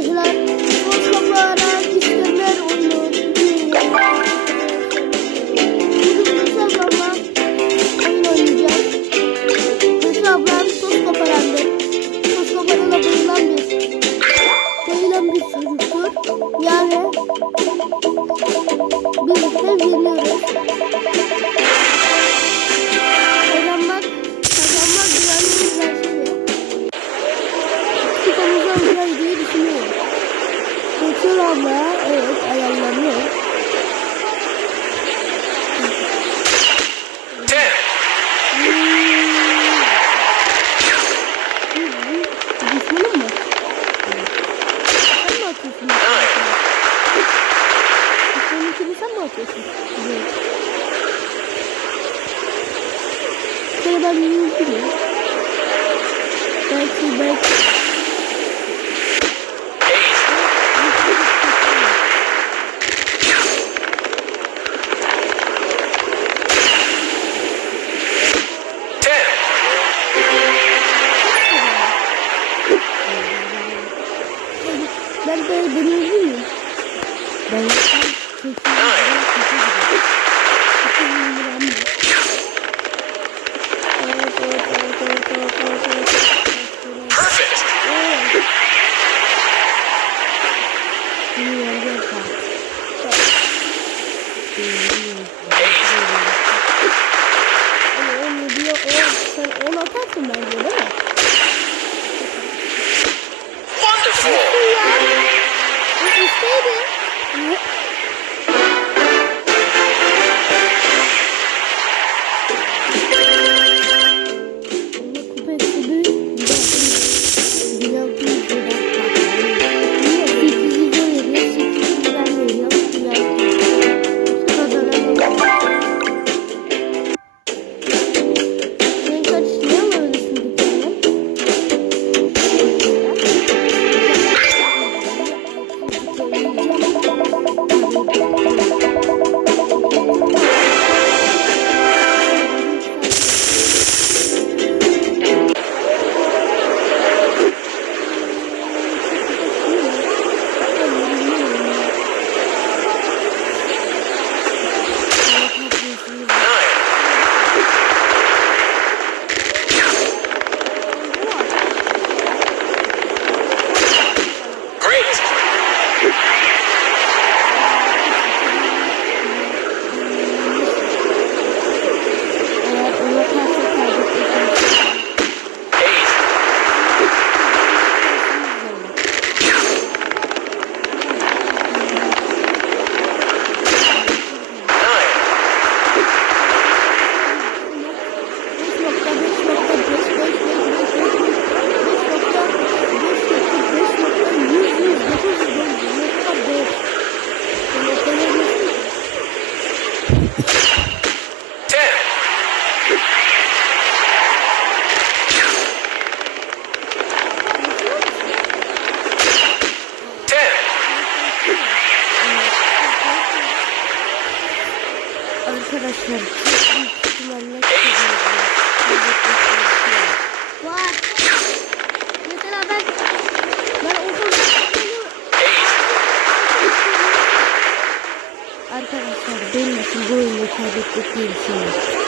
arkadaşlar. anda evet ayarlanıyor. Düşmanım mı? Sen mi atıyorsun? Düşmanın kimi sen mi atıyorsun? Evet. Sonra ben mümkün Belki belki Ben böyle benim değil mi? Ben Sen 10 atarsın bence değil mi? arkadaşlar büyük ihtimalle Var. Mesela ben ben okulda Arkadaşlar benim için bu oyunda kaybettik diye bir şey yok.